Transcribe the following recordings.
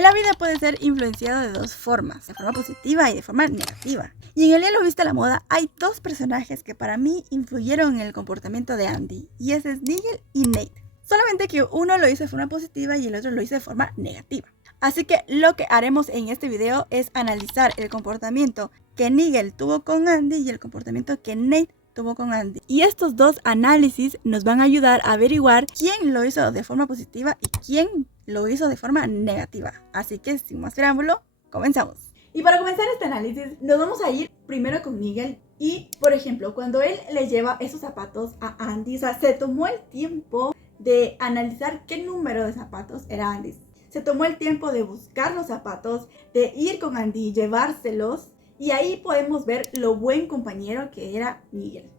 En la vida puede ser influenciado de dos formas, de forma positiva y de forma negativa. Y en el Hielo Viste la Moda hay dos personajes que para mí influyeron en el comportamiento de Andy, y ese es Nigel y Nate. Solamente que uno lo hizo de forma positiva y el otro lo hizo de forma negativa. Así que lo que haremos en este video es analizar el comportamiento que Nigel tuvo con Andy y el comportamiento que Nate tuvo con Andy. Y estos dos análisis nos van a ayudar a averiguar quién lo hizo de forma positiva y quién lo hizo de forma negativa. Así que sin más preámbulo, comenzamos. Y para comenzar este análisis nos vamos a ir primero con Nigel. Y por ejemplo, cuando él le lleva esos zapatos a Andy, o sea, se tomó el tiempo de analizar qué número de zapatos era Andy. Se tomó el tiempo de buscar los zapatos, de ir con Andy y llevárselos. Y ahí podemos ver lo buen compañero que era Nigel.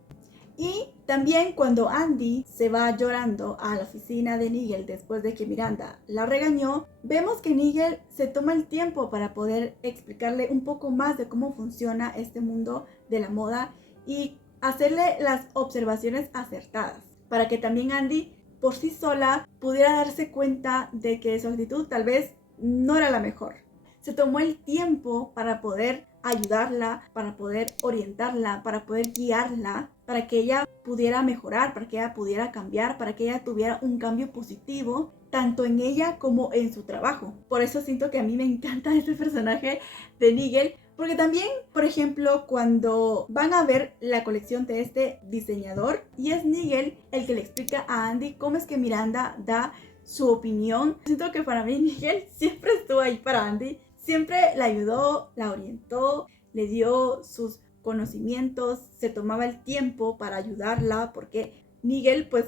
Y también cuando Andy se va llorando a la oficina de Nigel después de que Miranda la regañó, vemos que Nigel se toma el tiempo para poder explicarle un poco más de cómo funciona este mundo de la moda y hacerle las observaciones acertadas, para que también Andy por sí sola pudiera darse cuenta de que su actitud tal vez no era la mejor. Se tomó el tiempo para poder ayudarla, para poder orientarla, para poder guiarla, para que ella pudiera mejorar, para que ella pudiera cambiar, para que ella tuviera un cambio positivo, tanto en ella como en su trabajo. Por eso siento que a mí me encanta este personaje de Nigel, porque también, por ejemplo, cuando van a ver la colección de este diseñador, y es Nigel el que le explica a Andy cómo es que Miranda da su opinión. Siento que para mí Nigel siempre estuvo ahí para Andy. Siempre la ayudó, la orientó, le dio sus conocimientos, se tomaba el tiempo para ayudarla, porque Nigel, pues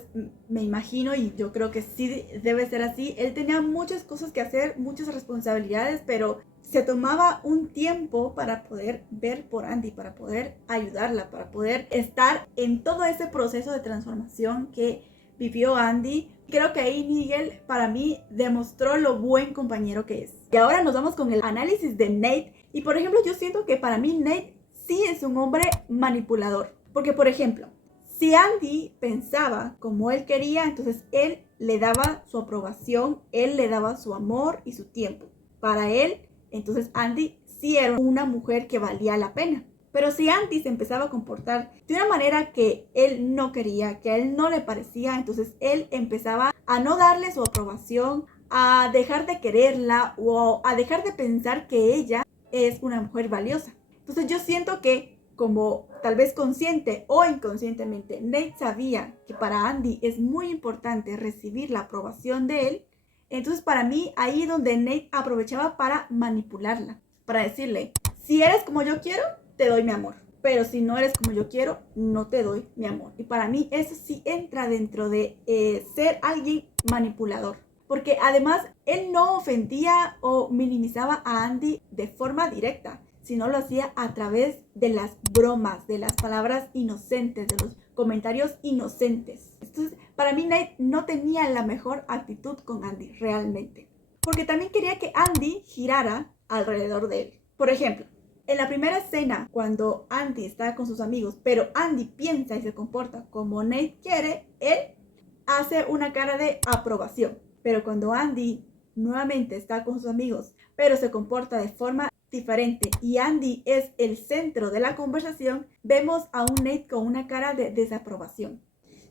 me imagino, y yo creo que sí debe ser así, él tenía muchas cosas que hacer, muchas responsabilidades, pero se tomaba un tiempo para poder ver por Andy, para poder ayudarla, para poder estar en todo ese proceso de transformación que vivió Andy. Creo que ahí Nigel para mí demostró lo buen compañero que es. Y ahora nos vamos con el análisis de Nate. Y por ejemplo, yo siento que para mí Nate sí es un hombre manipulador. Porque por ejemplo, si Andy pensaba como él quería, entonces él le daba su aprobación, él le daba su amor y su tiempo. Para él, entonces Andy sí era una mujer que valía la pena. Pero si Andy se empezaba a comportar de una manera que él no quería, que a él no le parecía, entonces él empezaba a no darle su aprobación, a dejar de quererla o a dejar de pensar que ella es una mujer valiosa. Entonces yo siento que, como tal vez consciente o inconscientemente, Nate sabía que para Andy es muy importante recibir la aprobación de él. Entonces para mí ahí donde Nate aprovechaba para manipularla, para decirle, si eres como yo quiero, te doy mi amor, pero si no eres como yo quiero, no te doy mi amor. Y para mí eso sí entra dentro de ser alguien manipulador, porque además él no ofendía o minimizaba a Andy de forma directa, sino lo hacía a través de las bromas, de las palabras inocentes, de los comentarios inocentes. Entonces para mí Nate no tenía la mejor actitud con Andy realmente, porque también quería que Andy girara alrededor de él. Por ejemplo, en la primera escena, cuando Andy está con sus amigos, pero Andy piensa y se comporta como Nate quiere, él hace una cara de aprobación. Pero cuando Andy nuevamente está con sus amigos, pero se comporta de forma diferente y Andy es el centro de la conversación, vemos a un Nate con una cara de desaprobación.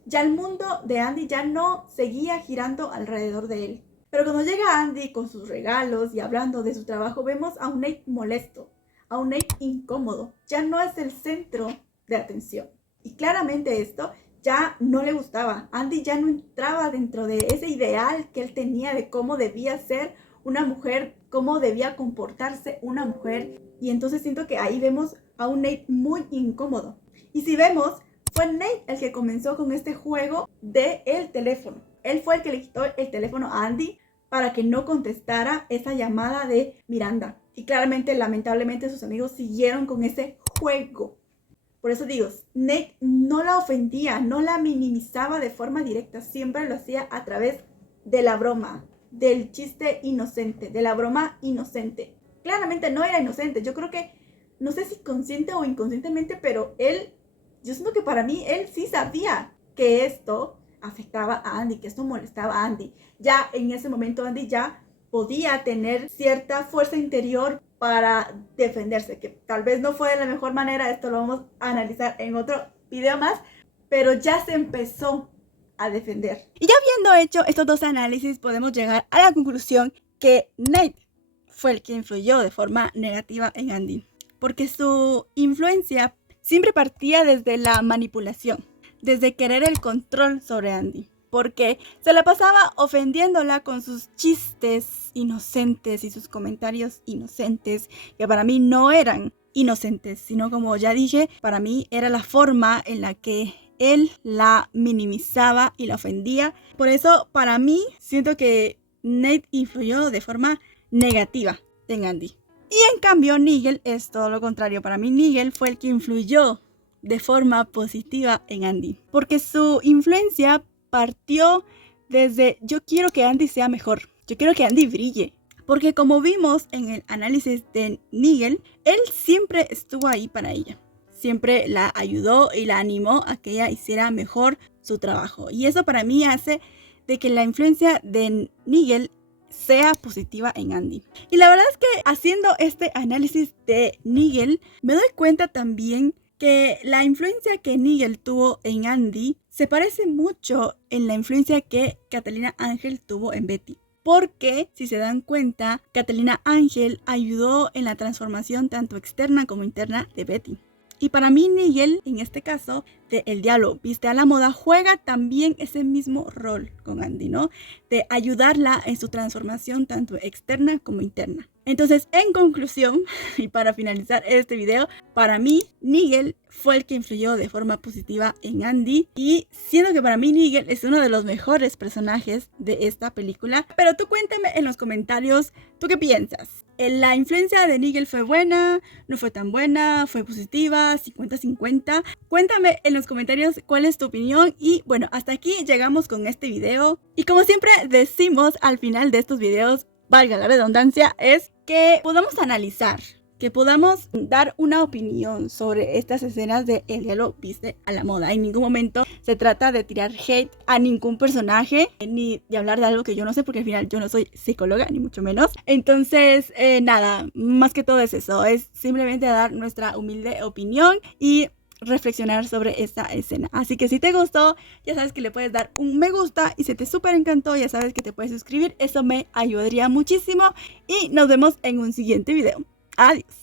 Ya el mundo de Andy ya no seguía girando alrededor de él. Pero cuando llega Andy con sus regalos y hablando de su trabajo, vemos a un Nate molesto, a un Nate incómodo. Ya no es el centro de atención. Y claramente esto ya no le gustaba. Andy ya no entraba dentro de ese ideal que él tenía de cómo debía ser una mujer, cómo debía comportarse una mujer. Y entonces siento que ahí vemos a un Nate muy incómodo. Y si vemos, fue Nate el que comenzó con este juego del teléfono. Él fue el que le quitó el teléfono a Andy para que no contestara esa llamada de Miranda. Y claramente, lamentablemente, sus amigos siguieron con ese juego. Por eso digo, Nate no la ofendía, no la minimizaba de forma directa. Siempre lo hacía a través de la broma, del chiste inocente, de la broma inocente. Claramente no era inocente. Yo creo que, no sé si consciente o inconscientemente, pero yo siento que para mí, él sí sabía que esto afectaba a Andy, que esto molestaba a Andy. Ya en ese momento Andy ya podía tener cierta fuerza interior para defenderse, que tal vez no fue de la mejor manera, esto lo vamos a analizar en otro video más, pero ya se empezó a defender. Y ya habiendo hecho estos dos análisis, podemos llegar a la conclusión que Nate fue el que influyó de forma negativa en Andy, porque su influencia siempre partía desde la manipulación, desde querer el control sobre Andy, porque se la pasaba ofendiéndola con sus chistes inocentes y sus comentarios inocentes, que para mí no eran inocentes, sino, como ya dije, para mí era la forma en la que él la minimizaba y la ofendía. Por eso, para mí, siento que Nate influyó de forma negativa en Andy. Y en cambio, Nigel es todo lo contrario. Para mí, Nigel fue el que influyó de forma positiva en Andy, porque su influencia partió desde yo quiero que Andy sea mejor, yo quiero que Andy brille, porque como vimos en el análisis de Nigel, él siempre estuvo ahí para ella, siempre la ayudó y la animó a que ella hiciera mejor su trabajo, y eso para mí hace de que la influencia de Nigel sea positiva en Andy. Y la verdad es que haciendo este análisis de Nigel, me doy cuenta también que la influencia que Nigel tuvo en Andy se parece mucho en la influencia que Catalina Ángel tuvo en Betty. Porque, si se dan cuenta, Catalina Ángel ayudó en la transformación tanto externa como interna de Betty. Y para mí Nigel, en este caso, de El Diablo Viste a la Moda, juega también ese mismo rol con Andy, ¿no? De ayudarla en su transformación tanto externa como interna. Entonces, en conclusión, y para finalizar este video, para mí Nigel fue el que influyó de forma positiva en Andy, y siendo que para mí Nigel es uno de los mejores personajes de esta película. Pero tú cuéntame en los comentarios, ¿tú qué piensas? ¿La influencia de Nigel fue buena? ¿No fue tan buena? ¿Fue positiva? ¿50-50? Cuéntame en los comentarios cuál es tu opinión. Y bueno, hasta aquí llegamos con este video. Y como siempre decimos al final de estos videos, valga la redundancia, es que podamos analizar, que podamos dar una opinión sobre estas escenas de El Diablo Viste a la Moda. En ningún momento se trata de tirar hate a ningún personaje, ni de hablar de algo que yo no sé, porque al final yo no soy psicóloga, ni mucho menos. Entonces, nada, más que todo es eso, es simplemente dar nuestra humilde opinión y reflexionar sobre esta escena. Así que si te gustó, ya sabes que le puedes dar un me gusta, y si te súper encantó, ya sabes que te puedes suscribir, eso me ayudaría muchísimo, y nos vemos en un siguiente video. Adiós.